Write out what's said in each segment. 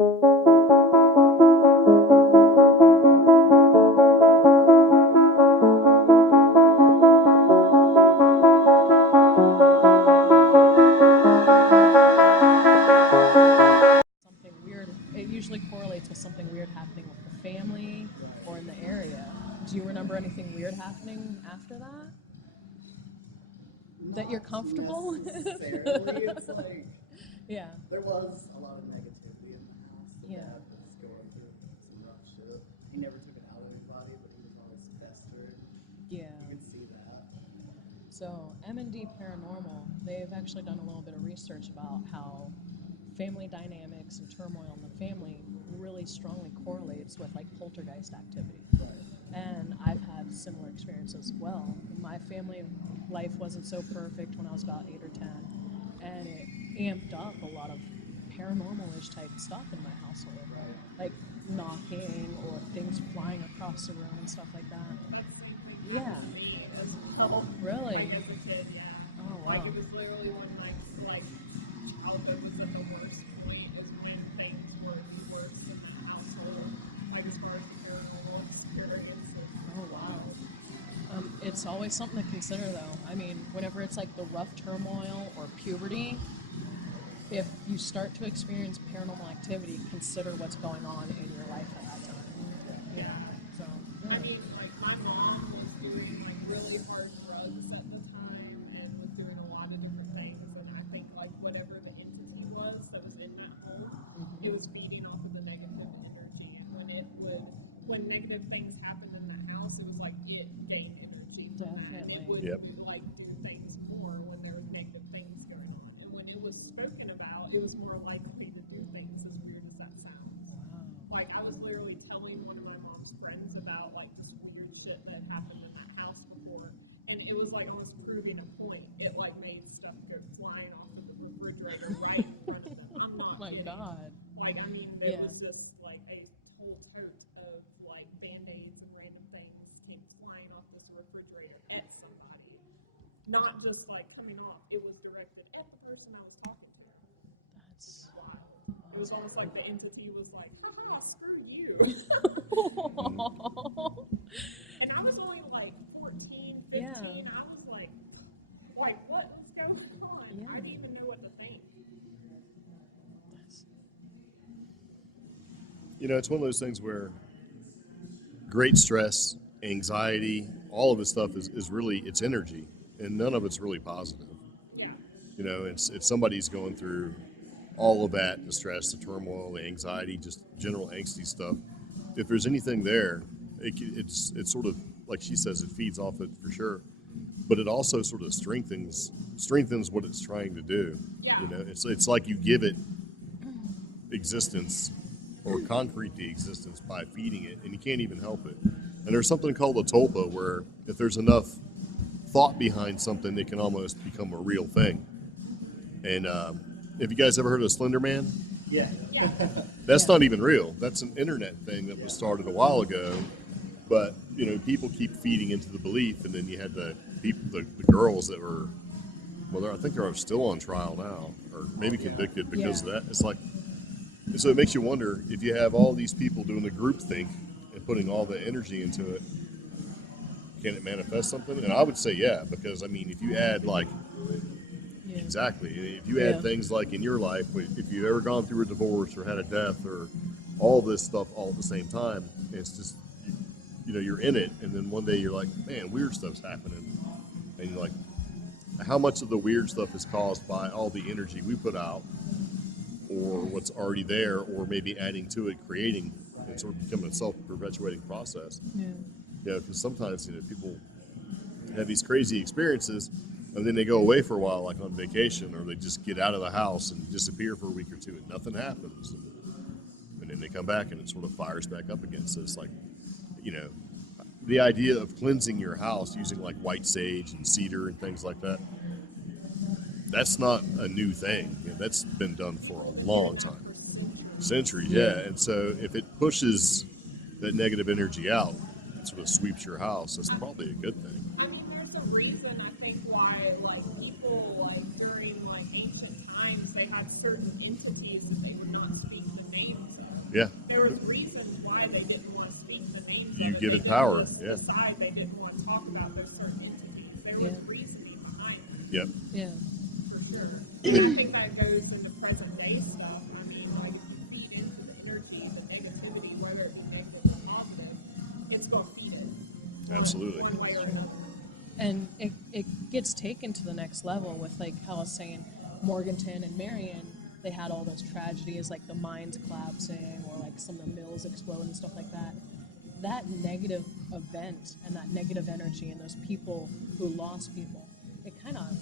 Something weird. It usually correlates with something weird happening with the family or in the area. Do you remember anything weird happening after that? That you're comfortable with? It's like, Yeah. there was a lot of negativity in the house. The Yeah. dad was going through some rough shit. He never took it out on anybody, but he was always festered. Yeah. You could see that. So M&D Paranormal, they've actually done a little bit of research about how family dynamics and turmoil in the family really strongly correlates with like poltergeist activity. And I've had similar experiences as well. My family life wasn't so perfect when I was about 8 or 10, and it amped up a lot of paranormal-ish type stuff in my household, like knocking or things flying across the room and stuff like that. Yeah. Really? Like as a kid, yeah. Oh, wow. Like it was literally one night, like childhood was at the worst point, and things were worse in that household. Like as far as paranormal experiences. Oh, wow. It's always something to consider, though. I mean, whenever it's like the rough turmoil or puberty, if you start to experience paranormal activity, consider what's going on in your life at that time. You know, so. I mean, like my mom was doing like really hard drugs at the time and was doing a lot of different things, and I think like whatever the entity was that was in that home, it was feeding off of the negative energy. And when negative things happened in that house, it was like it gained energy. Definitely. It would like do things more when there were negative things going on, and when it was spoken about, it was more likely to do things. As weird as that sounds. Wow. Like I was literally telling one of my mom's friends about like this weird shit that happened in that house before, and it was like almost proving a point. It like made stuff go flying off of the refrigerator right in front of them. I'm not Oh my kidding. God. Like I mean, there Yeah. was just like a whole tote of like Band-Aids and random things came flying off this refrigerator at somebody. Not just like coming off, it was directed at the person I was talking to. That's It was almost like the entity was like, haha, screw you. And I was only like 14, 15. Yeah. I was like what's going on? Yeah. I didn't even know what to think. You know, it's one of those things where great stress, anxiety, all of this stuff is really, it's energy, and none of it's really positive. Yeah. You know, it's somebody's going through all of that, the stress, the turmoil, the anxiety, just general angsty stuff. If there's anything there, it's sort of, like she says, it feeds off it for sure. But it also sort of strengthens what it's trying to do. Yeah. You know, it's like you give it existence or concrete the existence by feeding it, and you can't even help it. And there's something called a tulpa, where if there's enough thought behind something, it can almost become a real thing. And have you guys ever heard of Slender Man? Yeah. That's not even real. That's an internet thing that was started a while ago. But, you know, people keep feeding into the belief, and then you had the girls that were, well, I think they're still on trial now, or maybe convicted because of that. It's like, so it makes you wonder, if you have all these people doing the group think and putting all the energy into it, can it manifest something? And I would say yeah, because I mean, if you add like, exactly, if you add things like in your life, if you've ever gone through a divorce or had a death or all this stuff all at the same time, it's just, you know, you're in it, and then one day you're like, man, weird stuff's happening, and you're like, how much of the weird stuff is caused by all the energy we put out, or what's already there, or maybe adding to it, creating, and sort of becoming a self-perpetuating process. Yeah. You know, because sometimes, you know, people have these crazy experiences, and then they go away for a while, like on vacation, or they just get out of the house and disappear for a week or two, and nothing happens. And then they come back, and it sort of fires back up again. So it's like, you know, the idea of cleansing your house using like white sage and cedar and things like that, that's not a new thing. You know, that's been done for a long time. Centuries, yeah. And so if it pushes that negative energy out, it sort of sweeps your house, that's probably a good thing. I mean, there's a reason, I think, why, like, people, like, during, like, ancient times, they had certain entities that they would not speak the name to, Yeah. There were reasons why they didn't want to speak the name. You of give They it didn't power, just yeah. decide they didn't want to talk about their certain entities. There was reasoning behind it. Yep. Yeah. For sure. I think that goes into present day stuff. I mean, like, if you feed into the energy, the negativity, whether it be negative or positive, it's going to feed it. Absolutely. One way or another. And it gets taken to the next level with, like, how I was saying, Morganton and Marion, they had all those tragedies, like the mines collapsing or like some of the mills exploding and stuff like that. That negative event and that negative energy and those people who lost people, it kind of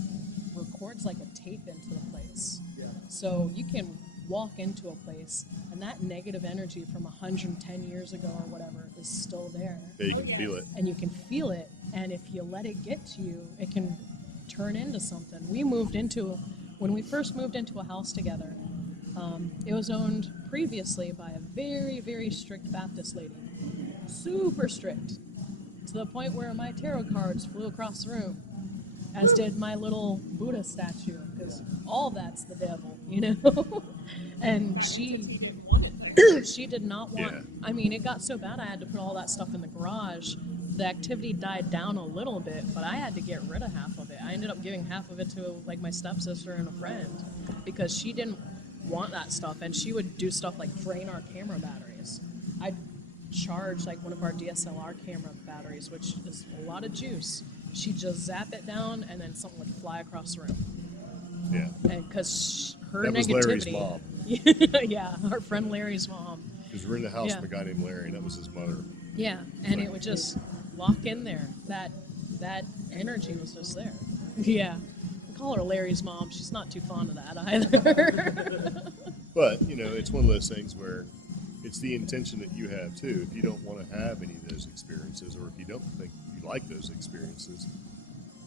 records like a tape into the place. Yeah. So you can walk into a place and that negative energy from 110 years ago or whatever is still there. Yeah, you can feel it. And you can feel it, and if you let it get to you, it can turn into something. When we first moved into a house together, it was owned previously by a very, very strict Baptist lady. Super strict. To the point where my tarot cards flew across the room, as did my little Buddha statue, because all that's the devil, you know? And she did not want, Yeah. I mean, it got so bad I had to put all that stuff in the garage. The activity died down a little bit, but I had to get rid of half of it. I ended up giving half of it to, like, my stepsister and a friend, because she didn't want that stuff, and she would do stuff like drain our camera batteries. I'd charge, like, one of our DSLR camera batteries, which is a lot of juice. She'd just zap it down, and then something would fly across the room. Yeah. And because her That was negativity. Larry's mom. Yeah, our friend Larry's mom. Because we're in the house Yeah. with a guy named Larry, and that was his mother. Yeah, and it would just lock in there. That energy was just there. Yeah. We call her Larry's mom. She's not too fond of that either. But, you know, it's one of those things where it's the intention that you have, too. If you don't want to have any of those experiences, or if you don't think you like those experiences,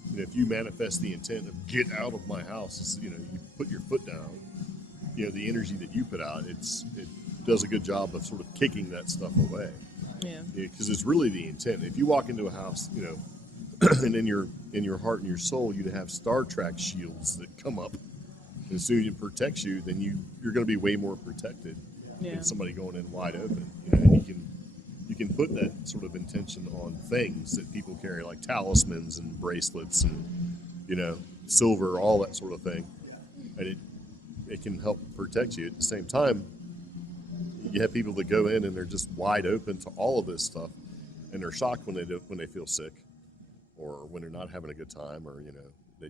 you know, if you manifest the intent of get out of my house, it's, you know, you put your foot down, you know, the energy that you put out, it does a good job of sort of kicking that stuff away. Yeah. Because it's really the intent. If you walk into a house, you know, and in your heart and your soul, you'd have Star Trek shields that come up. And as soon as it protects you, then you're going to be way more protected Yeah. than somebody going in wide open. You know, and you can put that sort of intention on things that people carry, like talismans and bracelets and, you know, silver, all that sort of thing. And it can help protect you. At the same time, you have people that go in and they're just wide open to all of this stuff, and they're shocked when they feel sick, or when they're not having a good time, or, you know,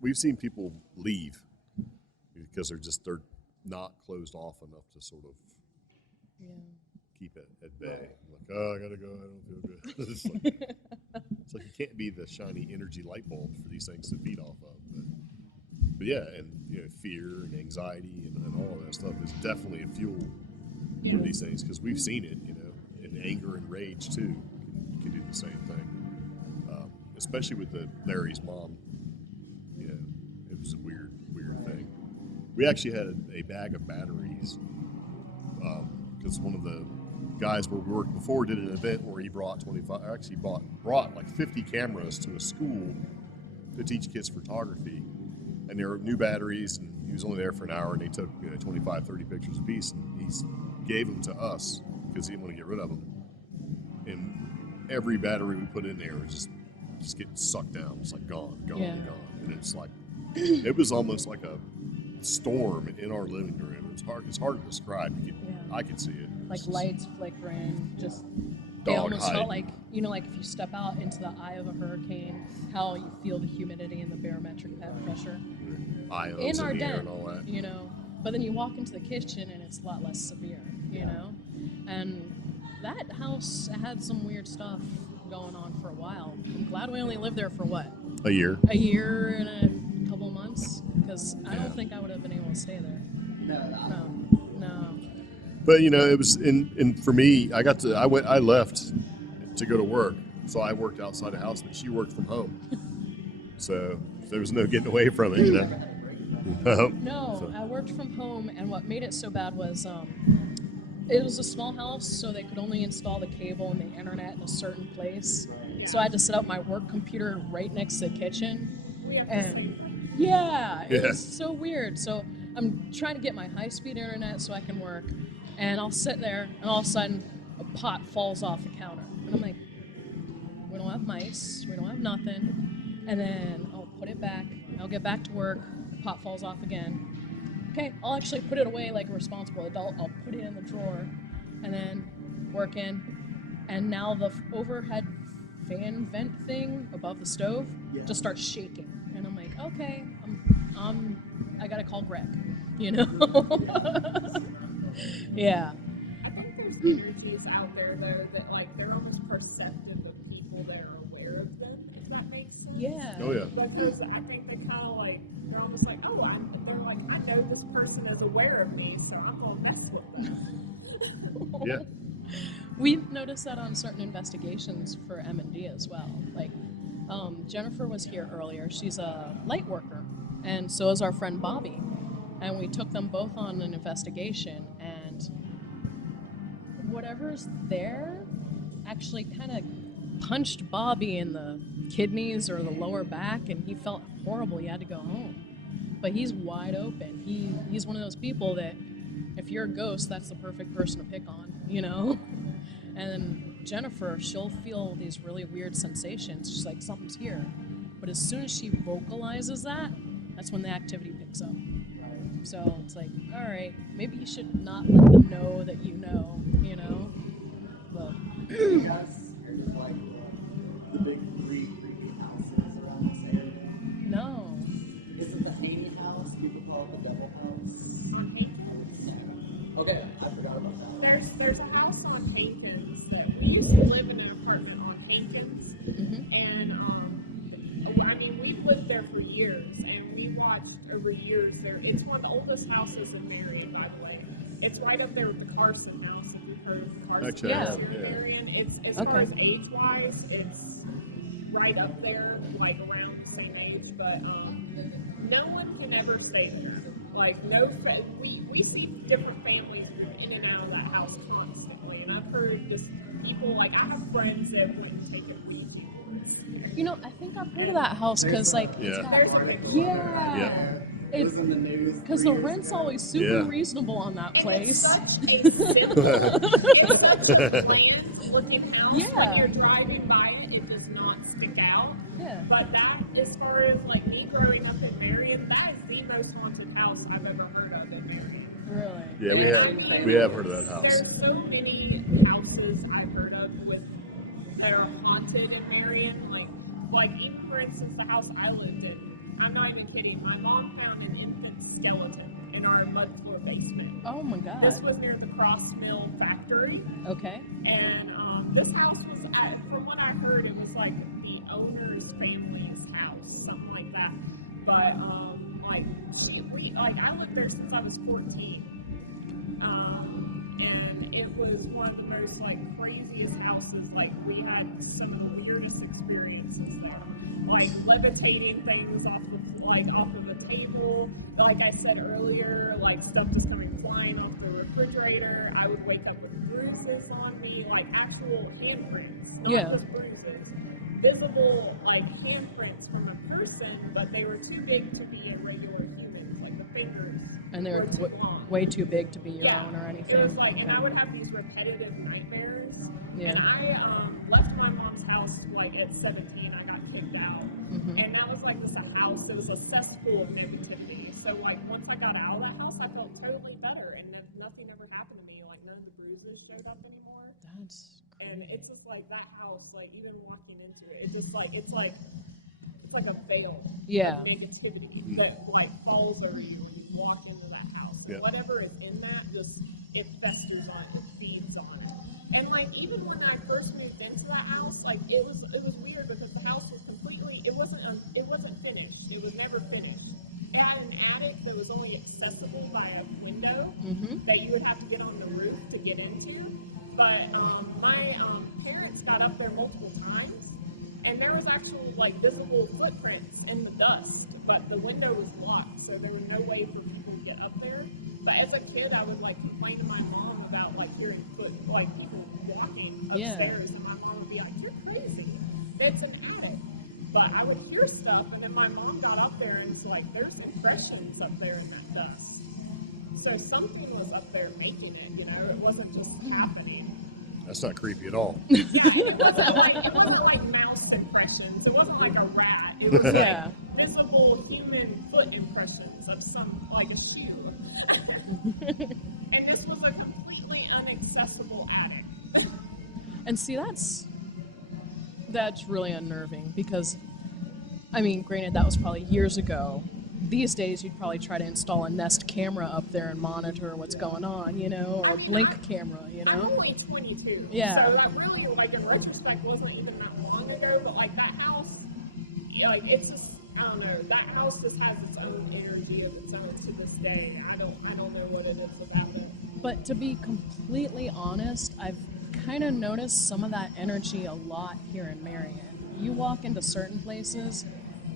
we've seen people leave because they're not closed off enough to sort of keep it at bay. Like, oh, I gotta go, I don't feel good. It's like you can't be the shiny energy light bulb for these things to feed off of. But yeah, and, you know, fear and anxiety and all of that stuff is definitely a fuel for these things, because we've seen it, you know, and anger and rage too. You can do the same thing, especially with Larry's mom. You know, it was a weird thing. We actually had a bag of batteries because one of the guys where we worked before did an event where he brought like 50 cameras to a school to teach kids photography. And there were new batteries, and he was only there for an hour, and they took, you know, 25, 30 pictures a piece, and he gave them to us because he didn't want to get rid of them. And every battery we put in there was just getting sucked down. It's like gone. And it's like, it was almost like a storm in our living room. It's hard to describe. I could see it. Like lights flickering, just Dog it almost hide. felt like, you know, like if you step out into the eye of a hurricane, how you feel the humidity and the barometric pressure Ions in our the air den, and all that. you know. But then you walk into the kitchen and it's a lot less severe, you know. And that house had some weird stuff going on for a while. I'm glad we only lived there for what? A year. A year and a couple of months, because I don't think I would have been able to stay there. No. But, you know, it was for me, I left to go to work. So I worked outside the house, but she worked from home. So there was no getting away from it, you know. No, I worked from home, and what made it so bad was it was a small house, so they could only install the cable and the internet in a certain place. So I had to set up my work computer right next to the kitchen. And it was so weird. So I'm trying to get my high-speed internet so I can work. And I'll sit there, and all of a sudden, a pot falls off the counter. And I'm like, we don't have mice, we don't have nothing. And then I'll put it back, I'll get back to work, the pot falls off again. Okay, I'll actually put it away like a responsible adult. I'll put it in the drawer, and then working. And now the overhead fan vent thing above the stove just starts shaking. And I'm like, okay, I gotta call Greg, you know? Yeah. I think there's energies out there though that like they're almost perceptive of people that are aware of them, if that makes sense. Yeah. Oh yeah. Because I think they kind of like they're almost like, oh, they're like, I know this person is aware of me, so I'm gonna mess with them. Yeah. We noticed that on certain investigations for M&D as well. Like, Jennifer was here earlier. She's a light worker, and so is our friend Bobby. And we took them both on an investigation, and whatever's there actually kind of punched Bobby in the kidneys or the lower back, and he felt horrible. He had to go home. But he's wide open. He's one of those people that if you're a ghost, that's the perfect person to pick on, you know? And then Jennifer, she'll feel these really weird sensations. She's like, something's here. But as soon as she vocalizes that, that's when the activity picks up. So it's like, all right, maybe you should not let them know that you know, But You guys heard of like the big three creepy houses around this area? no. Is it the Amy house? People call it the devil house. On Hankins. Okay, I forgot about that. There's a house on Hankins that we used to live in an apartment on Hankins, and I mean we've lived there for years, and we watched over years there. It's one of the oldest houses in Marion, by the way. It's right up there with the Carson house. If you've heard of the Carson Actually, house yeah. in Marion, it's as far as age-wise, it's right up there, like around the same age. But no one can ever stay there. Like we see different families move in and out of that house constantly, and I've heard just people like I have friends that wouldn't take a Ouija boards. I think I've heard of that house because, like, Yeah. There's a big yeah. It was in the news. Because the rent's always super Yeah. reasonable on that And place. it's such a simple, it's such a bland looking house. Yeah. When you're driving by it, it does not stick out. Yeah. But that, as far as like me growing up in Marion, that is the most haunted house I've ever heard of in Marion. Really? Yeah, we have heard of that house. There's so many houses I've heard of that are haunted in Marion. Like even for instance, the house I lived in. I'm not even kidding. My mom found an infant skeleton in our mud floor basement. Oh my god. This was near the Cross Mill factory, Okay. and this house was, from what I heard, it was like the owner's family's house, something like that. But I lived there since I was 14, and it was one of the most like craziest houses. Like we had some of the weirdest experiences there, like levitating things off of a table. Like I said earlier, like stuff just coming flying off the refrigerator. I would wake up with bruises on me, like actual handprints, not just bruises. Visible like handprints from a person, but they were too big to be in regular humans, like the fingers. And they were too long. way too big to be your own or anything. It was like, and I would have these repetitive nightmares. Yeah. And I left my mom's house like at 17. I got kicked out, and that was like a house. It was a cesspool of negativity. So like once I got out of that house, I felt totally better, and then nothing ever happened to me. Like none of the bruises showed up anymore. That's crazy. And it's just like that house. Like even walking into it, it's just like it's like a veil. Yeah. Of negativity that like falls over you when you walk into that house. And whatever is in that, just it festers on it, it feeds on it. And like even when I first moved into that house, like it was weird because the house was completely it wasn't finished. It was never finished. It had an attic that was only accessible by a window that you would have to get on the roof to get into. But my parents got up there multiple times, and there was actual like visible footprints in the dust, but the window was locked, so there was no way for people to get up there. But as a kid, I would like complain to my mom about like hearing people walking upstairs, and my mom would be like, "You're crazy. It's an attic." But I would hear stuff, and then my mom got up there, and it's like there's impressions up there in that dust. So something was up there making it, That's not creepy at all. Yeah, it wasn't like mouse impressions. It wasn't like a rat. It was Yeah. like visible human foot impressions of some, like a shoe. And this was a completely inaccessible attic. And see, that's really unnerving because, I mean, granted, that was probably years ago. These days, you'd probably try to install a Nest camera up there and monitor what's going on, or a Blink camera, I'm only 22. Yeah. So that really, like, in retrospect, wasn't even that long ago, but, like, that house, like, it's just, I don't know, that house just has its own energy of its own to this day. I don't know what it is about it. But to be completely honest, I've kind of noticed some of that energy a lot here in Marion. You walk into certain places,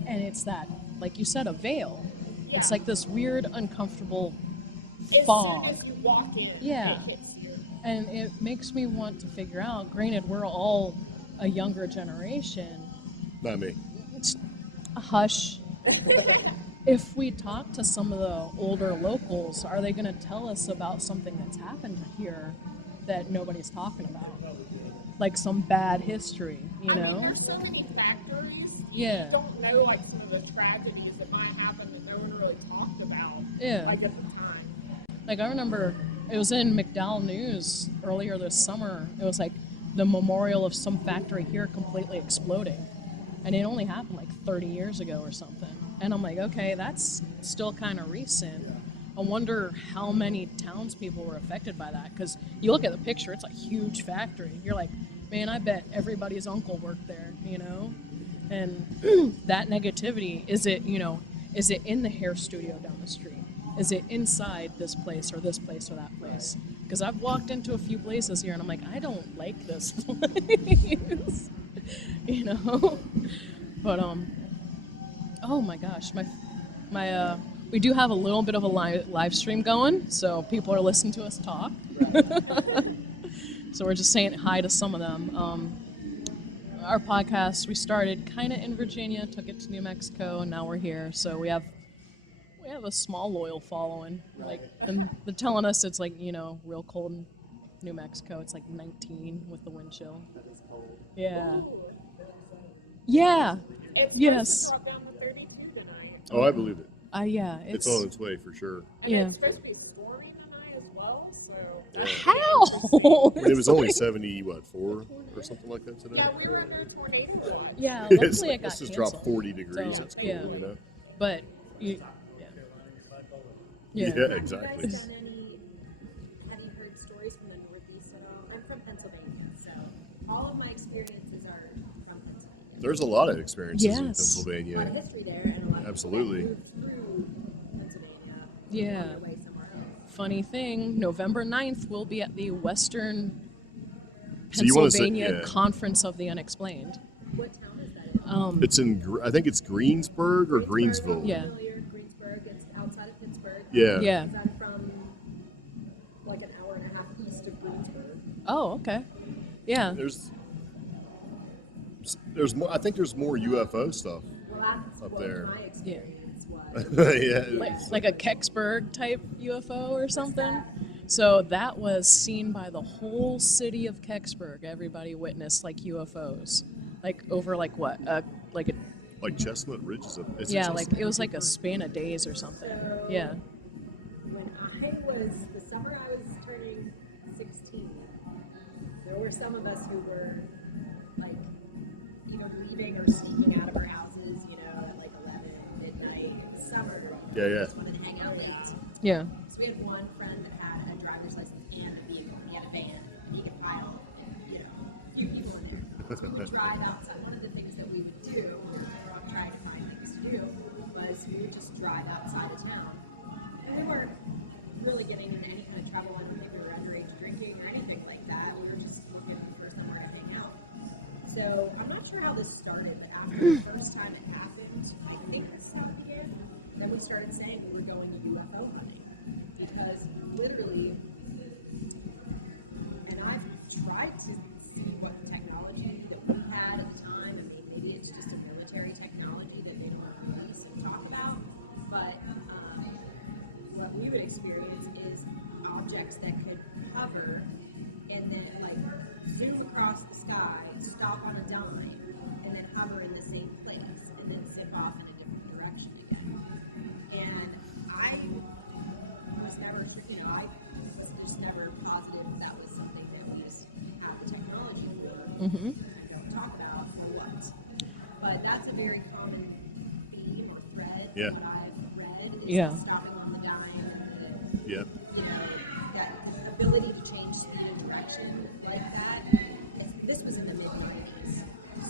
and it's that, like you said, a veil. Yeah. It's like this weird, uncomfortable As fog. soon as you walk in, Yeah. it hits you. And it makes me want to figure out, granted, we're all a younger generation. Not me. Hush. If we talk to some of the older locals, are they going to tell us about something that's happened here that nobody's talking about? Like some bad history, I mean, there's so many factories. Yeah. You don't know, like, some of the tragedies that might happen that no one really talked about. Yeah. Like, at the time. Like, I remember it was in McDowell News earlier this summer. It was like the memorial of some factory here completely exploding. And it only happened like 30 years ago or something. And I'm like, okay, that's still kind of recent. I wonder how many townspeople were affected by that. Because you look at the picture, it's a huge factory. You're like, man, I bet everybody's uncle worked there, And that negativity, is it in the hair studio down the street? Is it inside this place or that place? Because I've walked into a few places here and I'm like, I don't like this place. But oh my gosh, my we do have a little bit of a live stream going, so people are listening to us talk. So we're just saying hi to some of them. Our podcast, we started kind of in Virginia, took it to New Mexico, and now we're here. So we have a small loyal following. Like, and they're telling us it's like real cold in New Mexico. It's like 19 with the wind chill. That is cold. Yeah. Yeah. It's Yes. supposed to drop down to 32 tonight. Oh, I believe it. Yeah. It's on its way for sure. And Yeah. it's supposed to be stormy tonight as well, so... Yeah. How? I mean, it was only 4 or something like that today. Yeah, we were under tornado watch. Yeah, It's luckily like, it got this has canceled. dropped 40 degrees. So, That's cool, yeah. But yeah. Yeah, Yeah. exactly. Have you guys done have you heard stories from the Northeast at all? I'm from Pennsylvania, so all of my experiences are from Pennsylvania. There's a lot of experiences in Yes. A lot of Pennsylvania. history there, and a lot of Absolutely. people that moved through Pennsylvania Yeah. on their way somewhere else. Funny thing, November 9th, we'll be at the Western So you wanna say- Pennsylvania yeah. Conference of the Unexplained. What town is that in? It's in, I think it's Greensburg or Greensville. Yeah. Familiar, Greensburg. It's outside of Pittsburgh. Yeah. Yeah. Because I'm from like an hour and a half east of Greensburg. Oh, okay. Yeah. There's more. I think there's more UFO stuff. Well, that's Up what there. my experience was. Yeah. Like a Kecksburg type UFO or something. So that was seen by the whole city of Kecksburg. Everybody witnessed like UFOs, like over like what, like a Like Chestnut Ridge is a. It's a yeah, Chestnut like it was like a span of days or something. So, Yeah. When I was, the summer I was turning 16, there were some of us who were like either leaving or sneaking out of our houses, at like 11, midnight. It was summer. Yeah, yeah. Just wanted to hang out late. Yeah. So we had one friend that had a driver's license and a vehicle. He had a van, and he could pile, a few people in there. So we would drive outside. One of the things that we would do when we were off trying to find things to do was we would just drive outside of town. And we weren't really getting into any kind of trouble. I don't think we were underage drinking or anything like that. We were just looking for somewhere to hang out. So I'm not sure how this started, but after the first time it happened, I think the summer began, then we started saying we were going UFO hunting. Because literally, and I've tried to see what technology that we had at the time, and maybe it's just a military technology that they don't release and talk about, but what we would experience is objects that could hover and then like don't talk about or what. But that's a very common theme or thread Yeah. that I've read is Yeah. stopping on the dime. Yeah. You know, that ability to change speed and direction like that. This was in the mid-90s.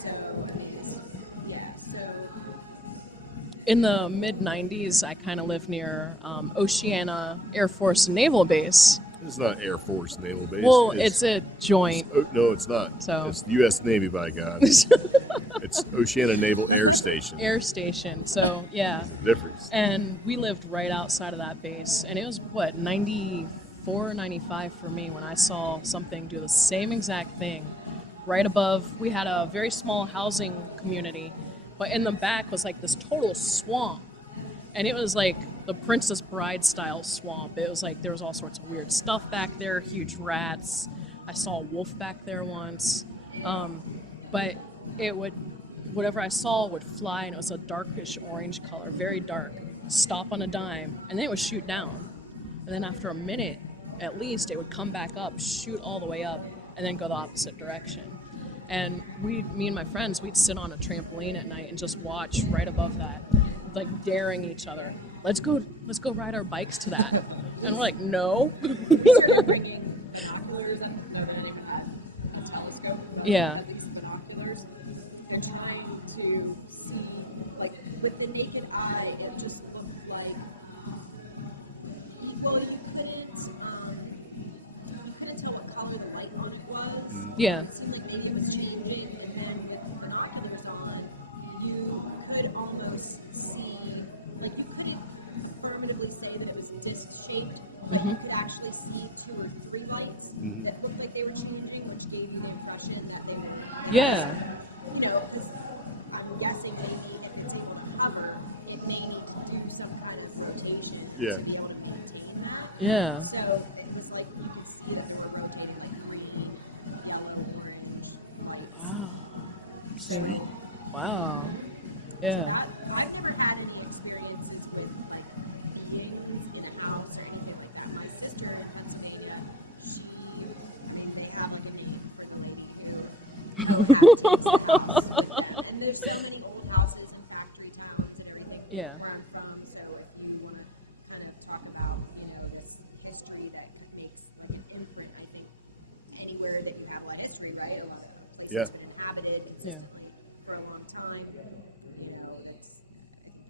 So, I mean, so In the mid 90s, I kind of lived near Oceana Air Force and Naval Base. It's not Air Force Naval Base. Well, it's a joint. No, it's not. So- It's the U.S. Navy, by God. It's Oceana Naval Air Station. Air station. So, yeah. There's a difference. And we lived right outside of that base. And it was, 94, 95 for me when I saw something do the same exact thing. Right above, we had a very small housing community, but in the back was like this total swamp. And it was like the Princess Bride style swamp. It was like there was all sorts of weird stuff back there, huge rats. I saw a wolf back there once. But it would, whatever I saw would fly, and it was a darkish orange color, very dark. Stop on a dime, and then it would shoot down. And then after a minute, at least, it would come back up, shoot all the way up, and then go the opposite direction. And me and my friends, we'd sit on a trampoline at night and just watch right above that, like daring each other. Let's go ride our bikes to that. And we're like, no. we started bringing binoculars and then a telescope. Yeah. These binoculars and trying to see, like, with the naked eye, it just looked like, well, you couldn't tell what color the light on it was. Yeah. It seemed like maybe it was changing, and then with binoculars on, you could almost see, like, you couldn't affirmatively say that it was disc-shaped, but you could actually see 2 or 3 lights that looked like they were changing, which gave you the impression that they were, Yeah. you know, because I'm guessing maybe if it's able to cover, it may need to do some kind of rotation Yeah. to be able to maintain that. Yeah. So it was like you could see that they were rotating like green, yellow, orange, white. See? Wow. Yeah. I've never had any experiences with like beings in a house or anything like that. My sister in Pennsylvania, they have like a name for the lady who and there's so many old houses and factory towns and everything Yeah. where I'm from. So if you want to kind of talk about, you know, this history that makes like an imprint, I think anywhere that you have a lot of history, right? A lot of places Yeah. been inhabited consistently for a long time. You know,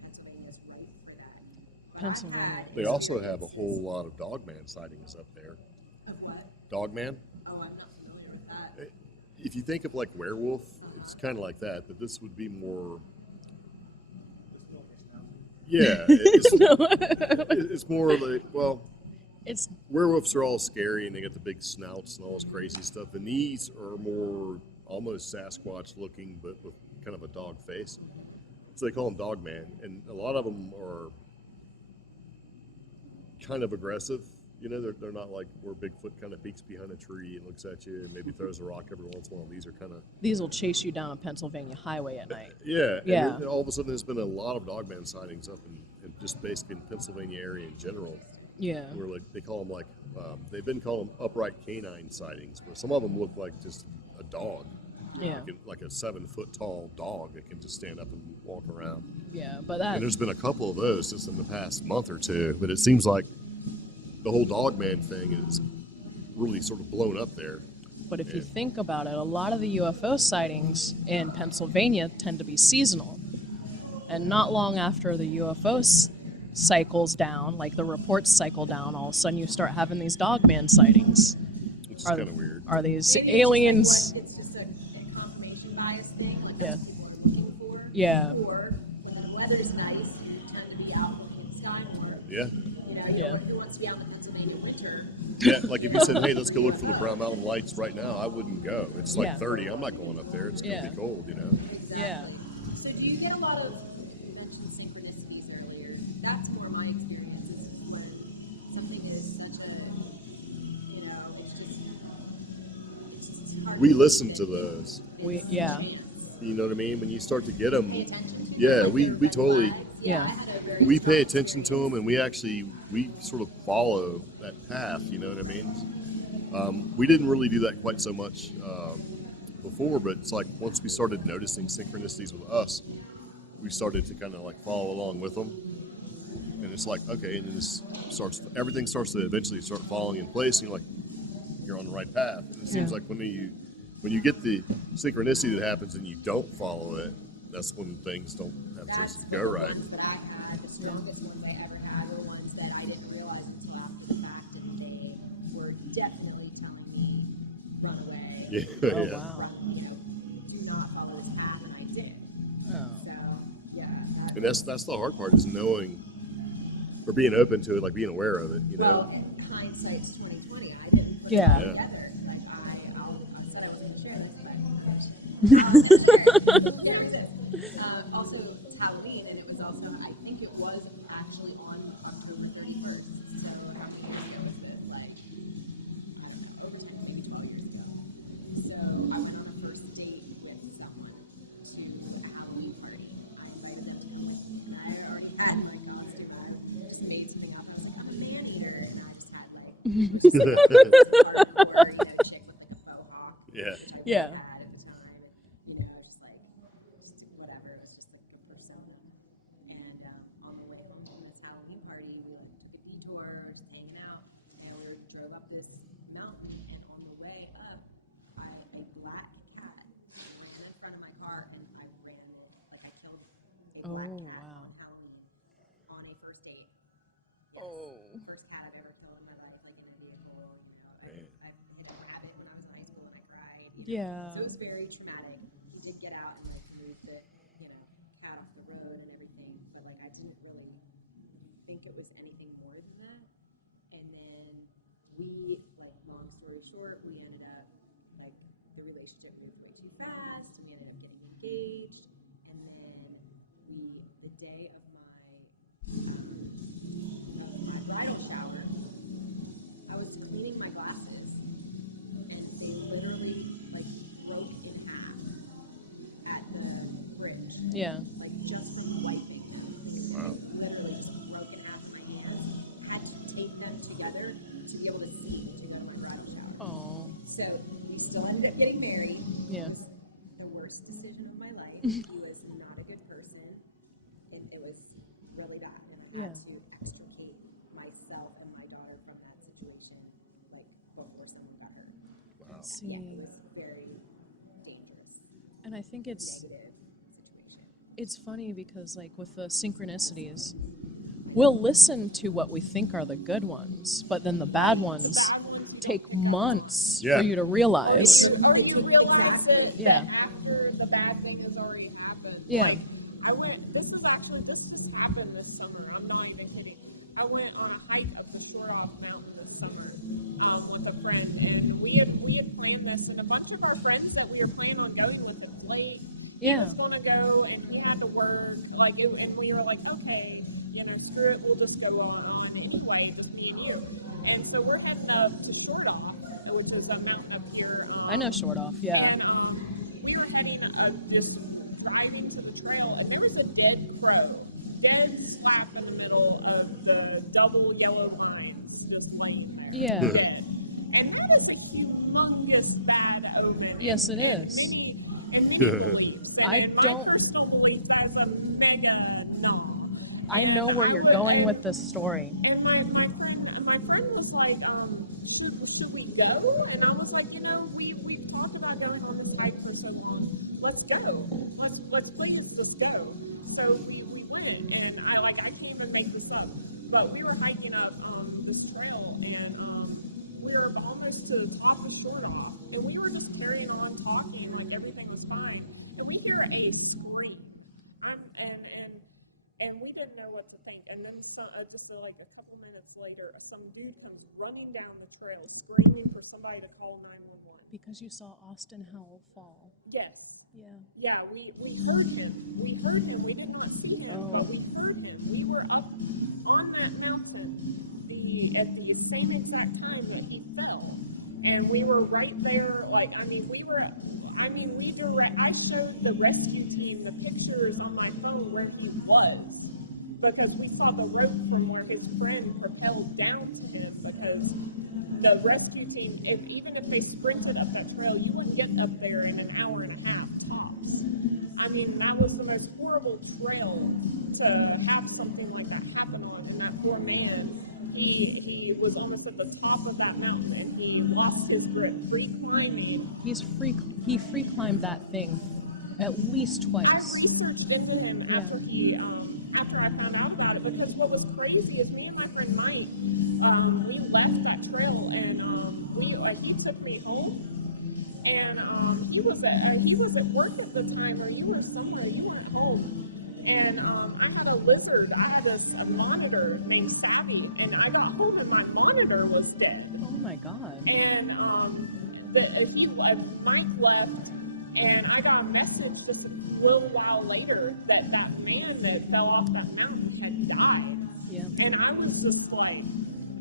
Pennsylvania's ripe for that. But Pennsylvania. They also have a whole lot of Dogman sightings up there. Of what? Dogman? Oh, I'm not familiar with that. If you think of like werewolf, it's kind of like that, but this would be more. Yeah, it's more like, well, It's werewolves are all scary and they got the big snouts and all this crazy stuff, and these are more almost Sasquatch looking, but with kind of a dog face. So they call them Dogman, and a lot of them are kind of aggressive. You know, they're not like where Bigfoot kind of peeks behind a tree and looks at you and maybe throws a rock every once in a while. These are kind of these will chase you down a Pennsylvania highway at night. yeah. Yeah. And all of a sudden, there's been a lot of Dogman sightings up in just basically in Pennsylvania area in general. Yeah. Where like they call them like they've been calling them upright canine sightings, where some of them look like just a dog. Yeah. Like a 7-foot tall dog that can just stand up and walk around. Yeah. But that And there's been a couple of those just in the past month or two, but it seems like the whole Dogman thing is really sort of blown up there. But if you think about it, a lot of the UFO sightings in Pennsylvania tend to be seasonal. And not long after the UFO cycles down, like the reports cycle down, all of a sudden you start having these Dogman sightings. Which is Are- kind of weird. Are these Maybe aliens? It's just a confirmation bias thing, like Yeah. that's what people are looking for. Yeah. Or when the weather's nice, you tend to be out looking at the sky more. Yeah. You know, Yeah. who wants to be out in the Pennsylvania winter? Yeah, like if you said, hey, let's go look for the Brown Mountain Lights right now, I wouldn't go. It's like Yeah. 30. I'm not going up there. It's going to Yeah. be cold, you know? Yeah. So do you get a lot of, you mentioned synchronicities earlier. That's more my experience is when something is such a, you know, it's just hard We to listen predict. to those. Yeah. You know what I mean? When you start to get them, Pay attention to yeah, them, we red totally, flags. Yeah. I had a very we pay attention to them, and we sort of follow that path, you know what I mean? We didn't really do that quite so much before, but it's like once we started noticing synchronicities with us, we started to kind of like follow along with them. And it's like, okay, and then everything starts to eventually start falling in place, and you're on the right path. And it seems like when you get the synchronicity that happens and you don't follow it, that's when things don't have a chance to go right. The ones that I had, the strongest ones I ever had were ones that I didn't realize until after the fact, and they were definitely telling me, run away. Oh, wow. Do not follow this path, and I did. Oh. So, yeah. And that's the hard part, is knowing or being open to it, like being aware of it, you know? Well, in hindsight's 2020. I didn't put Yeah. it together. Like, I said I was going to share this, but there it is. Also, it's Halloween, and it was also, I think it was actually on October 31st. So, how many years ago was it? Like, over 10, maybe 12 years ago. So, I went on a first date with someone to a Halloween party. I invited them to come with me, and I already had my costume on. Just made something up. I was like, I'm a man eater, and I just had like, just like cardboard, shaped with like a faux hawk. Yeah. Which I Yeah. had at the time, just whatever. It was just like a persona. And on the way home from this Halloween party, we took a detour, just hanging out, and we drove up this mountain. And on the way up, a black cat went in front of my car, and I ran it. Like I killed a black Oh, cat wow. on Halloween on a first date. Yes. Oh. First cat I've ever killed in my life, like in a vehicle. I didn't have it when I was in high school, and I cried. Yeah. So it was very traumatic. He did get out and like move the, cat off the road and everything, but like I didn't really think it was anything more than that. And then we, like, long story short, we ended up like the relationship moved way too fast, and we ended up getting engaged. And then the day of my bridal shower, I was cleaning my glasses, and they literally like broke in half at the bridge. Yeah. Like just from wiping them. Wow. Literally just broke in half in my hands. Had to tape them together to be able to see to go to my bridal shower. Oh. So we still ended up getting married. Yeah. It was the worst decision of my life. He was not a good person. It was really bad. And I had to extricate myself and my daughter from that situation, like before someone got hurt. Wow. See. Yeah, it was very dangerous, And I think it's negative situation. it's funny because, like, with the synchronicities, we'll listen to what we think are the good ones, but then the bad ones take months Yeah. for you to realize. Or you realize it Yeah. after the bad thing has already happened. Yeah. Like, this just happened this summer. I'm not even kidding. I went on a hike up the Short-Off Mountain this summer with a friend, and we had planned this, and a bunch of our friends that we were planning on going with at Blake just want to go, and he had to work, and we were like, okay, screw it, we'll just go on anyway with me and you. And so we're heading up to Short-Off, which is a mountain up here. I know Short-Off, yeah. And we were heading, just driving to the trail, and there was a dead crow, dead slap in the middle of the double yellow pines, just laying there. Yeah. Dead. And that is a humongous bad omen. Yes, it is. And many beliefs. And I in don't- my personal belief, that's a mega no. I know where you're going with this story. And my friend was like, should we go? And I was like, we've talked about going on this hike for so long. Let's go. Let's please just go. So we went, and I can't even make this up. But we were hiking up this trail, and we were almost to the top of Short-Off, and we were just carrying on talking like everything was fine, and we hear a scream. And we didn't know what to think. And then just like a couple minutes later, some dude comes running down the trail, screaming for somebody to call 911. Because you saw Austin Howell fall. Yes. Yeah. Yeah, we heard him. We heard him. We did not see him, but we heard him. We were up on that mountain at the same exact time that he fell. And we were right there, I showed the rescue team the pictures on my phone where he was. because we saw the rope from where his friend propelled down to him, because the rescue team, even if they sprinted up that trail, you wouldn't get up there in an hour and a half tops. I mean, that was the most horrible trail to have something like that happen on. And that poor man, he was almost at the top of that mountain, and he lost his grip free climbing. He free climbed that thing at least I twice. researched into him after I found out about it, because what was crazy is me and my friend Mike, we left that trail, and he took me home, and he was at work at the time, or you were somewhere, you weren't home. And I had a lizard. I had a monitor named Savvy, and I got home and my monitor was dead. Oh my god. And Mike left, and I got a message just a little while later that that man that fell off that mountain had died. Yeah. And I was just like,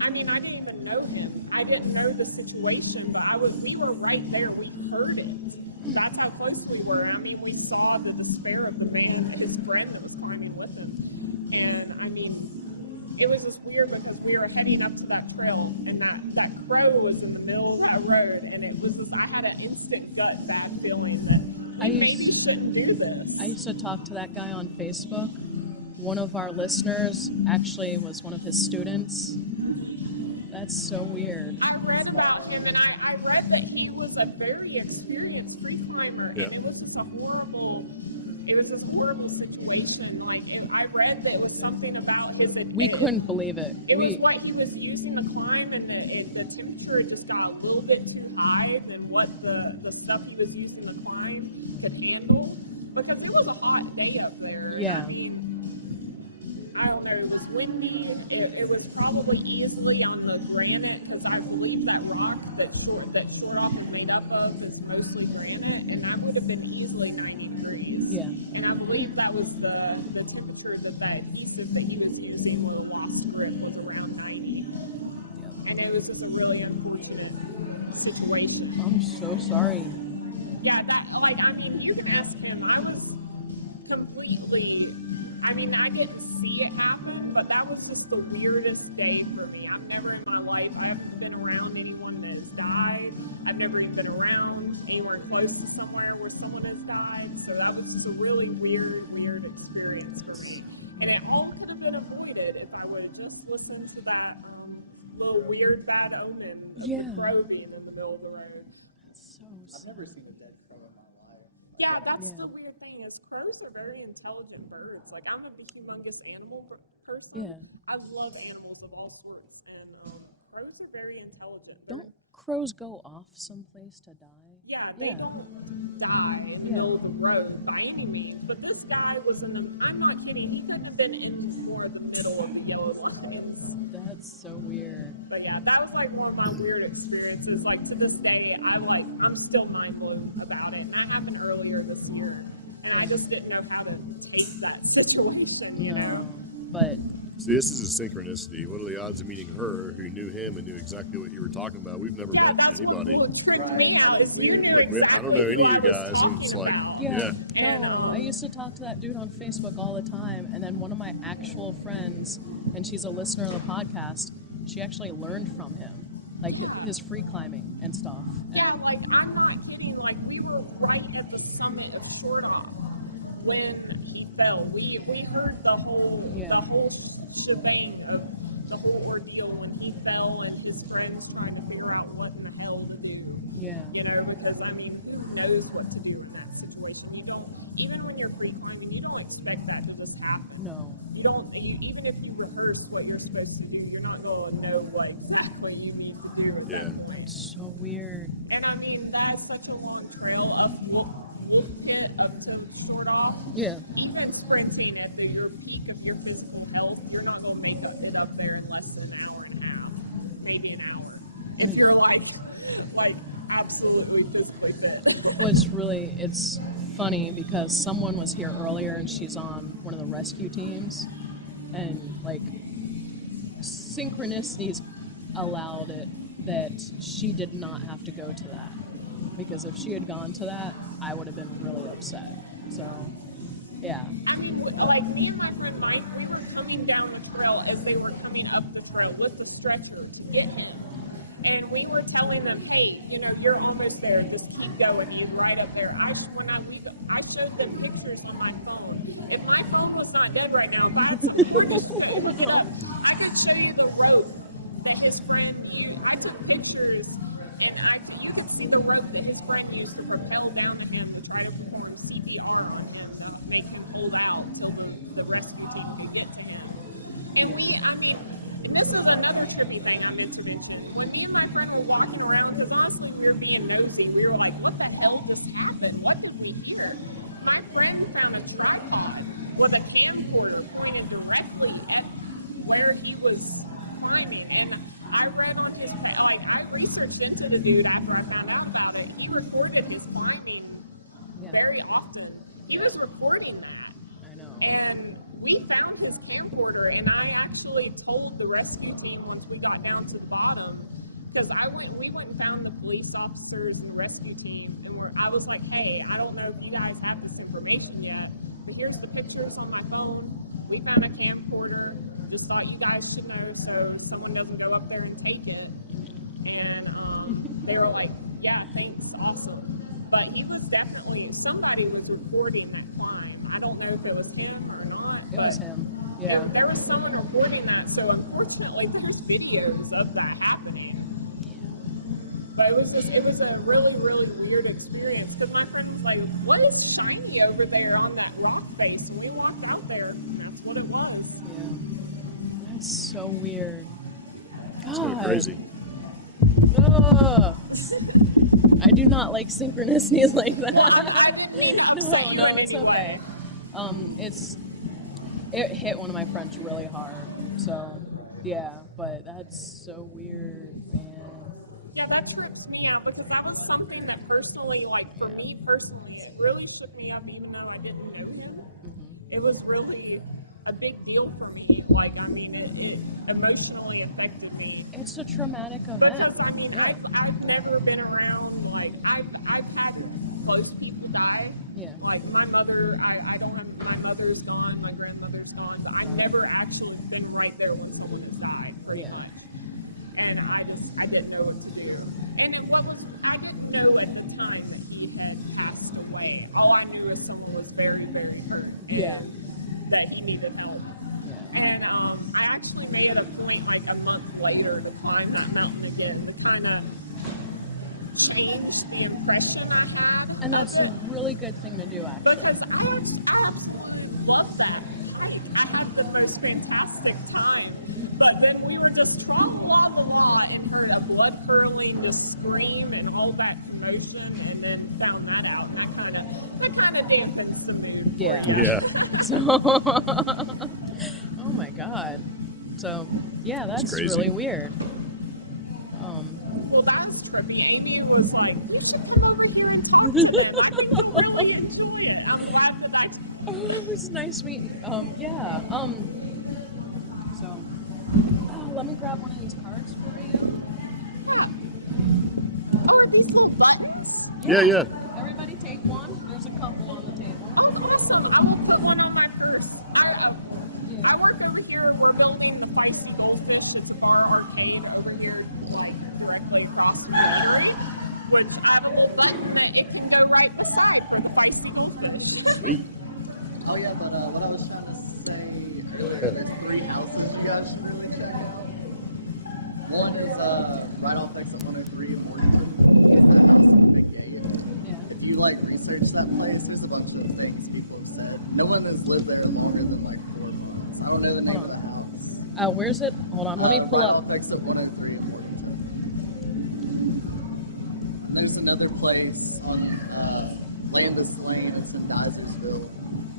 I mean, I didn't even know him. I didn't know the situation, but we were right there. We heard it. That's how close we were. I mean, we saw the despair of the man, his friend that was climbing with him. And I mean, it was just weird because we were heading up to that trail, and that crow was in the middle of that road, and it was just, I had an instant gut bad feeling that maybe shouldn't do this. I used to talk to that guy on Facebook. One of our listeners actually was one of his students. That's so weird. I read about him, and I read that he was a very experienced free climber, Yeah. and it was just a horrible situation. Like, and I read that it was something about his advantage. We couldn't believe it. It was what he was using to climb, and the temperature just got a little bit too high than what the stuff he was using to climb could handle. Because it was a hot day up there. Yeah. I mean, I don't know, it was windy. It was probably easily on the granite, because I believe that rock that short off is made up of is mostly granite, and that would have been easily 90 degrees. Yeah. And I believe that was the temperature that adhesive that he was using with a lost grip was around 90. Yep. And it was just a really unfortunate situation. I'm so sorry. Yeah, I mean, you can ask him. I was completely, I mean, I didn't see it happen, but that was just the weirdest day for me. I've never in my life, I haven't been around anyone that has died. I've never even been around anywhere close to somewhere where someone has died. So that was just a really weird experience for me. And it all could have been avoided if I would have just listened to that little weird bad omen of the crow being in the middle of the road. So I've never seen a dead crow in my life. Yeah, that's the weird thing is crows are very intelligent birds. Like, I'm a humongous animal person. Yeah. I love animals of all sorts, and crows are very intelligent. Don't crows go off someplace to die? Yeah, they don't die in the middle of the road by any means. But this guy was I'm not kidding, he couldn't have been in more of the middle of the yellow lines. That's so weird. But yeah, that was like one of my weird experiences. Like, to this day, I'm still mind blown about it. And that happened earlier this year. And I just didn't know how to take that situation, you know? But See, this is a synchronicity. What are the odds of meeting her, who knew him and knew exactly what you were talking about? We've never met anybody. What tricked me out is you knew Like, exactly I don't know any of what you I was guys, and it's talking like, about. yeah. And, No, I used to talk to that dude on Facebook all the time, and then one of my actual friends, and she's a listener of the podcast, she actually learned from him, like his free climbing and stuff. Yeah, like, I'm not kidding. Like, we were right at the summit of Short Off when he fell. We heard the whole shebang of the whole ordeal when he fell and his friends trying to figure out what in the hell to do. Yeah. You know, because I mean, who knows what to do in that situation? You don't, even when you're free climbing, you don't expect that to just happen. No. You don't, even if you rehearse what you're supposed to do, you're not going to know what exactly you need to do at that point. It's so weird. And I mean, that's such a long trail of get up to Short Off. Yeah. Even sprinting at your peak of your physical health, you're not going to make it up there in less than an hour and a half, maybe an hour. If you're like absolutely physically fit. It's funny because someone was here earlier and she's on one of the rescue teams, and like synchronicities allowed it that she did not have to go to that, because if she had gone to that, I would have been really upset. So Yeah. I mean, like me and my friend Mike, we were coming down the trail as they were coming up the trail with the stretcher to get him. And we were telling them, hey, you know, you're almost there. Just keep going. He's right up there. I showed them pictures on my phone. If my phone was not dead right now, if I had I could show you the rope that his friend used. I took pictures, and you could see the rope that his friend used to propel down to him to try to perform CPR on him to make him pull out until the rescue team could get to him. And I mean, this is another trippy thing I meant to mention. When me and my friend were walking around, because honestly we were being nosy, we were like, what the hell just happened? What did we hear? My friend found a tripod with a camcorder pointed directly at where he was climbing. And I read on his, I researched into the dude after I found out about it. He recorded his climbing very often. He was recording that. I know. And we found his camcorder, and I actually told the rescue team once we got down to the bottom, because we went and found the police officers and the rescue team, and I was like, hey, I don't know if you guys have this information yet, but here's the pictures on my phone. We found a camcorder. Just thought you guys should know so someone doesn't go up there and take it. And they were like, yeah, thanks, awesome. But he was definitely, somebody was recording that climb. I don't know if it was him or not. It was him. Yeah. There was someone recording that, so unfortunately there's videos of that happening. But it was a really, really weird experience, because my friend was like, what is shiny over there on that rock face? And we walked out there, and that's what it was. Yeah. That's so weird. It's kind of crazy. Ugh. I do not like synchronicities like that. I didn't mean upset No, you in it's any okay. way. It hit one of my friends really hard. So, yeah, but that's so weird, man. Yeah, that trips me out, because that was something that personally, like for me personally, it really shook me up, even though I didn't know him. Mm-hmm. It was really a big deal for me. Like, I mean, it emotionally affected me. It's a traumatic event. Because, I mean, Yeah. I've never been around, like, I've had close people die. Yeah. Like, my mother, I don't have, my mother's gone, my grandmother's gone, but I've never actually been right there when someone has died. Yeah. And I didn't know what to do. And it wasn't, I didn't know at the time that he had passed away. All I knew is someone was very, very hurt. Yeah. That he needed help. Yeah. And I actually made it a point, like a month later, to climb that mountain again to kind of change the impression I had. And that's a really good thing to do, actually. Because I absolutely love that. I had the most fantastic time. But then we were just talking blah, blah, blah, and heard a blood-curdling just scream and all that commotion, and then found that out. And that kind of dampened the mood. Yeah. Yeah. So, oh my God. So, yeah, that's crazy. really weird. Well, that was trippy. Amy was like, we should come over here and talk to them. I think we'll really enjoy it. I'm glad that I Oh, it was nice meeting. Yeah. So, let me grab one of these cards for you. Oh, are these little buttons? Yeah. Everybody take one. There's a couple on the table. Oh, awesome. I will put one on my purse. I work over here. We're building the Bicycle Fish and Bar Arcade over here, like, directly across the street. Which I have a little button that it can go right beside for the Bicycle Fish. Sweet. Oh yeah, but what I was trying to say earlier, there's 3 houses you guys should really check out. One is right off exit 103 in Morganton. Yeah. That house in the Big Gate. Yeah. If you like research that place, there's a bunch of things people have said. No one has lived there longer than like 4 months. I don't know the name of the house. Where's it? Hold on. Let me pull right up. Off exit 103 in Morganton. And there's another place on Landis Lane. It's in Dysersville.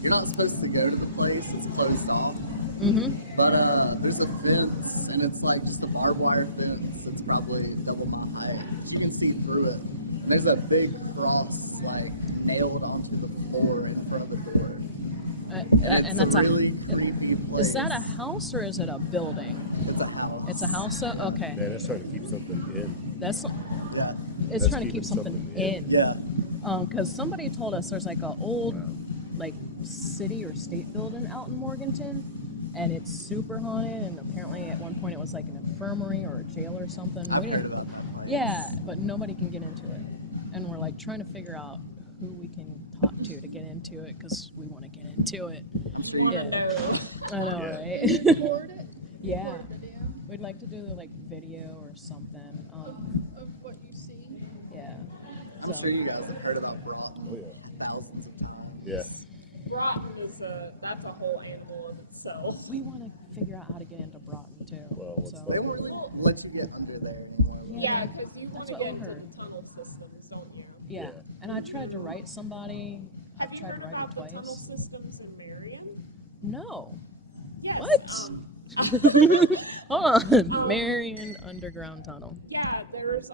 You're not supposed to go to the place, it's closed off. Mm-hmm. But there's a fence, and it's like just a barbed wire fence that's probably double my height. You can see through it. And there's a big cross, like, nailed onto the floor in front of the door. And that's a really creepy place. Is that a house or is it a building? It's a house. It's a house? Okay. Man, that's trying to keep something in. That's Yeah. it's That's trying to keep keeping something something in. in. Yeah. Because somebody told us there's like a old, like city or state building out in Morganton, and it's super haunted. And apparently, at one point, it was like an infirmary or a jail or something. I've heard about that. Yeah, but nobody can get into it, and we're like trying to figure out who we can talk to get into it because we want to get into it. I'm sure you Yeah, I know, Yeah. right? Record it. Yeah. Record video We'd like to do like video or something. of what you see. Yeah. I'm sure you guys have heard about Broughton Oh, yeah. thousands of times. Yeah. Broughton is that's a whole animal in itself. We want to figure out how to get into Broughton too. Well, what's They so. won't really let you get under there anymore. Yeah, because you want That's to what get we into heard. the tunnel systems, don't you? Yeah. Yeah. And I tried to write somebody. Have I've you tried to heard write about it the tunnel twice. systems in Marion? No. Yes. What? Hold on. Marion Underground Tunnel. Yeah, there's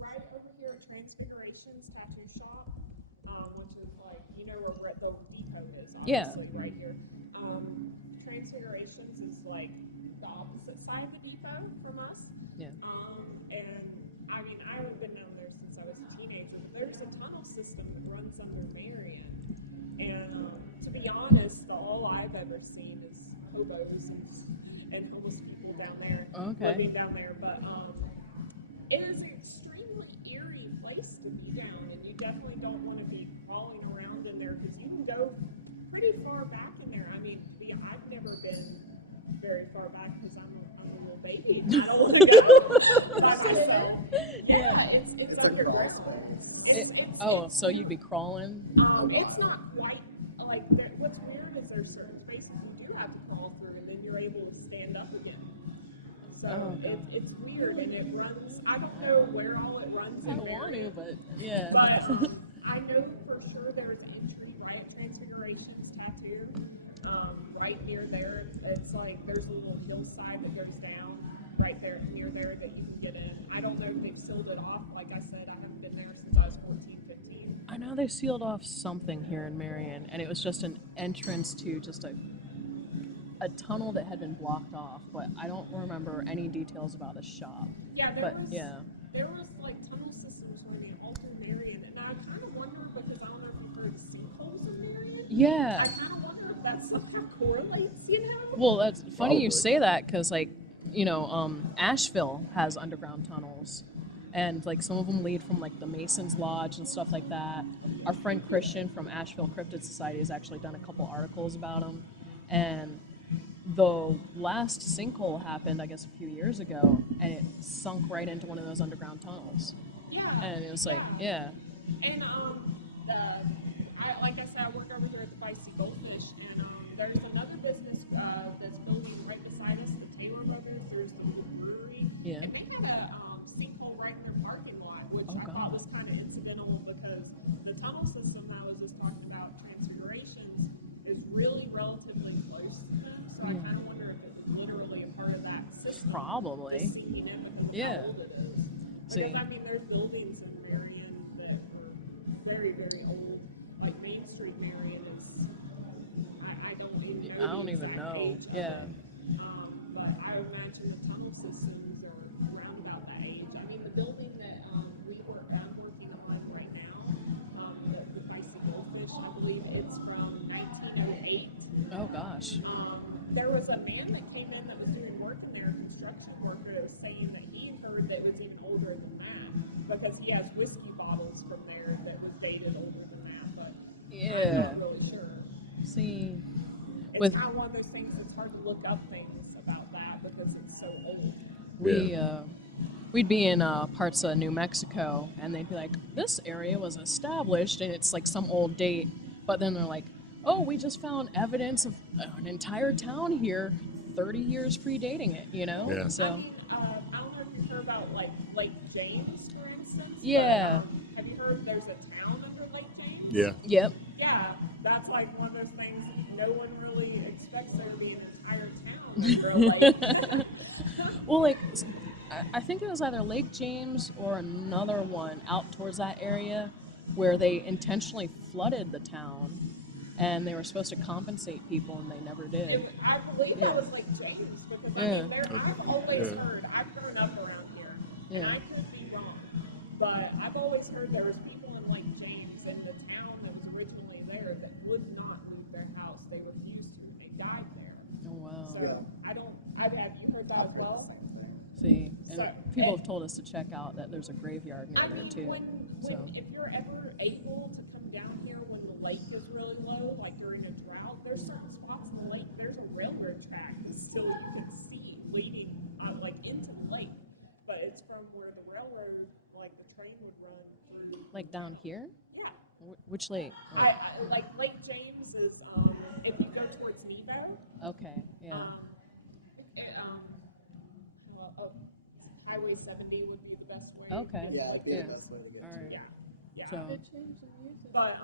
right over here Transfigurations Tattoo Shop, which is like where the depot is, Yeah. obviously right here. Transfigurations is like the opposite side of the depot from us. Yeah. And I mean I haven't been down there since I was a teenager. But there's a tunnel system that runs under Marion, and to be honest, all I've ever seen is hobos and homeless people down there, Okay. living down there. But it is an extremely eerie place to be down, and you definitely don't want to be crawling around in there because you can go pretty far back in there. I mean, I've never been very far back because I'm a little baby. And I don't want to go. By myself. Yeah, it's It's a underground. crawl space. Oh, so you'd be crawling? It's not quite like what's weird is there's certain spaces you do have to crawl through, and then you're able to stand up again. So Oh, God. it's weird, and it runs. I don't know where all it runs. I in don't want there. to, but yeah. But I know for sure there's an entry right at Transfigurations Tattoo. Right near there, it's like there's a little hillside that goes down right there near there that you can get in. I don't know if they've sealed it off. Like I said, I haven't been there since I was 14, 15. I know they sealed off something here in Marion, and it was just an entrance to just a tunnel that had been blocked off, but I don't remember any details about the shop. Yeah, But yeah. there was like tunnel systems where they altered Marion, and I kind of wonder because I don't know if you've heard of sinkholes in Marion. Yeah. I kind of wonder if that somehow correlates, you know? Well, that's funny Probably. you say that because, like, Asheville has underground tunnels, and like some of them lead from like the Masons Lodge and stuff like that. Our friend Christian from Asheville Cryptid Society has actually done a couple articles about them, and the last sinkhole happened, I guess, a few years ago, and it sunk right into one of those underground tunnels, Yeah. and it was like, yeah, And like I said, I work over here at the Spicy Goldfish, and there's another business that's building right beside us, the Taylor Brothers. There's the new brewery, Yeah. and they had a sinkhole right in their parking lot, which Oh, I God. thought was kind of incidental because the tunnel system I was just talking about, Transfigurations, is really relatively close to them. So I kind of wonder if it's literally a part of that system. Probably. Just sinking in because of Yeah. how old it is. See. Because, I mean, there's buildings in Marion that were very, very old. Like Main Street Marion is, I don't even know. I don't the even exact know. age of Yeah. it. But I imagine the tunnel systems are around about that age. I mean, the building that I'm working on right now, the Spicy Goldfish, I believe it's from 1908. Oh gosh. There was a man that came in that was doing work in there, a construction worker, that was saying that he heard that it was even older than that because he has whiskey bottles from there that was dated older than that. But Yeah. I'm not really sure. See, It's with kind of one of those things that's hard to look up things about that because it's so old. we'd be in parts of New Mexico, and they'd be like, "This area was established," and it's like some old date. But then they're like, "Oh, we just found evidence of an entire town here, 30 years predating it." You know? Yeah. I So mean, I don't know if you've heard about like Lake James, for instance. Yeah. But, have you heard there's a town under Lake James? Yeah. yep. Yeah, that's like one of those things no one really expects there to be an entire town under a lake. Well, like, I think it was either Lake James or another one out towards that area where they intentionally flooded the town, and they were supposed to compensate people, and they never did. I believe Yeah. that was Lake James because Yeah. I mean, I've always Yeah. heard. I've grown up around here, Yeah. and I could be wrong, but I've always heard there was people in Lake James in the town that was originally there that would not People have told us to check out that there's a graveyard near there too. If you're ever able to come down here when the lake is really low, like during a drought, there's certain spots in the lake. There's a railroad track that still you can see leading like into the lake, but it's from where the railroad, like the train would run through. Like down here? Yeah. Which lake? Like Lake James is if you go towards Nebo. Okay. Yeah. Highway 70 would be the best way. Okay. Yeah, it'd be the best way to get All right. Yeah. So. They changed the music. But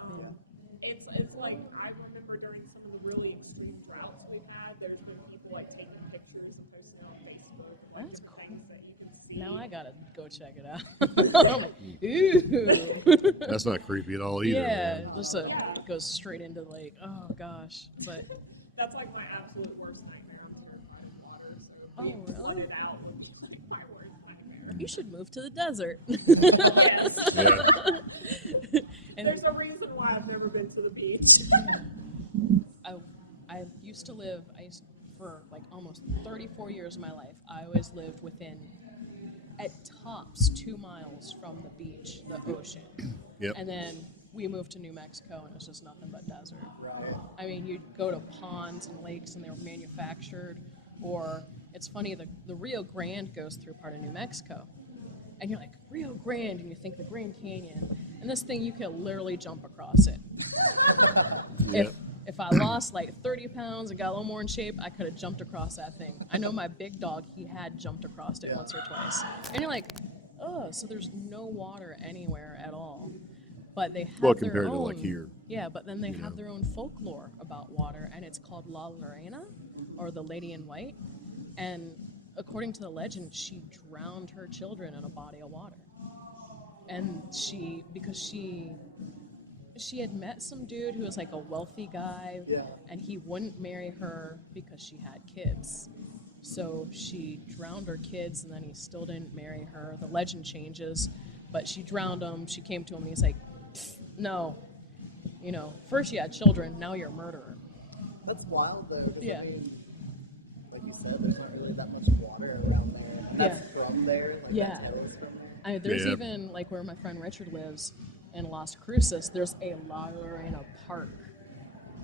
it's like I remember during some of the really extreme droughts we've had, there's been people like taking pictures and posting on Facebook. Like, That's things that you can see. Now I gotta go check it out. I'm like, ooh. That's not creepy at all either. Yeah, Man. just goes straight into the lake. Oh gosh, but That's like my absolute worst nightmare. I'm terrified of water, so being really? flooded out would be like my worst nightmare. you should move to the desert. Yes. Yeah. And There's a reason why I've never been to the beach. I used to live. For like almost 34 years of my life, I always lived within, at tops, 2 miles from the beach, the ocean. Yep. And then we moved to New Mexico, and it was just nothing but desert. Right. I mean, you'd go to ponds and lakes, and they were manufactured. Or it's funny, the Rio Grande goes through part of New Mexico, and you're like, Rio Grande, and you think the Grand Canyon, and this thing, you could literally jump across it. Yep. If I lost like 30 pounds and got a little more in shape, I could have jumped across that thing. I know my big dog, he had jumped across it once or twice. And you're like, oh, so there's no water anywhere at all. But they have Well, their compared own, to like here. Yeah, but then they You have know. their own folklore about water, and it's called La Lorena, or the Lady in White. And according to the legend, she drowned her children in a body of water. And because she had met some dude who was like a wealthy guy, and he wouldn't marry her because she had kids. So she drowned her kids, and then he still didn't marry her. The legend changes, but she drowned him. She came to him, and he's like, no. First you had children, now you're a murderer. That's wild, though. 'Cause, Yeah. I mean, like you said, there's not really that much water around there. That's from there. Like, Yeah. that tail's from there. There's Yeah. even, like where my friend Richard lives in Las Cruces, there's a La Lorena park.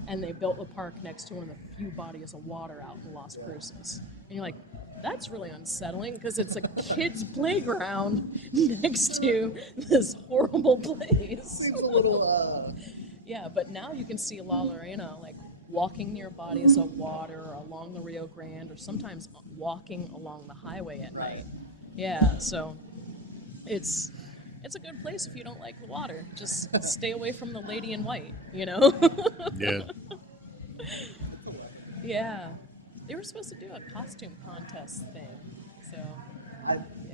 And they built the park next to one of the few bodies of water out in Las Cruces. And you're like, that's really unsettling because it's a kid's playground next to this horrible place. Seems a little, Yeah, but now you can see La Lorena like walking near bodies of water or along the Rio Grande, or sometimes walking along the highway at night. Yeah, so it's a good place if you don't like the water. Just stay away from the Lady in White, Yeah. Yeah. They were supposed to do a costume contest thing. So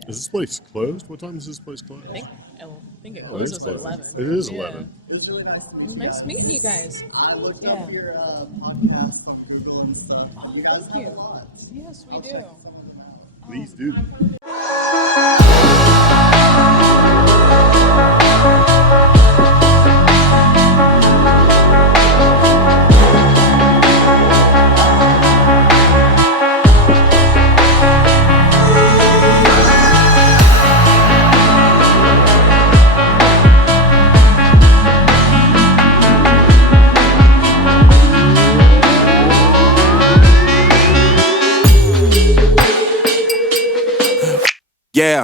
Is this place closed? What time is this place closed? I think it Oh, it is closes at closed. 11. It is Yeah. 11. it was really nice to meet you Nice guys. meeting you guys. I looked Yeah. up your podcast on Google and stuff. Oh, you guys thank have you. a lot. Yes, we I'll do. check some of them out. Please do. I found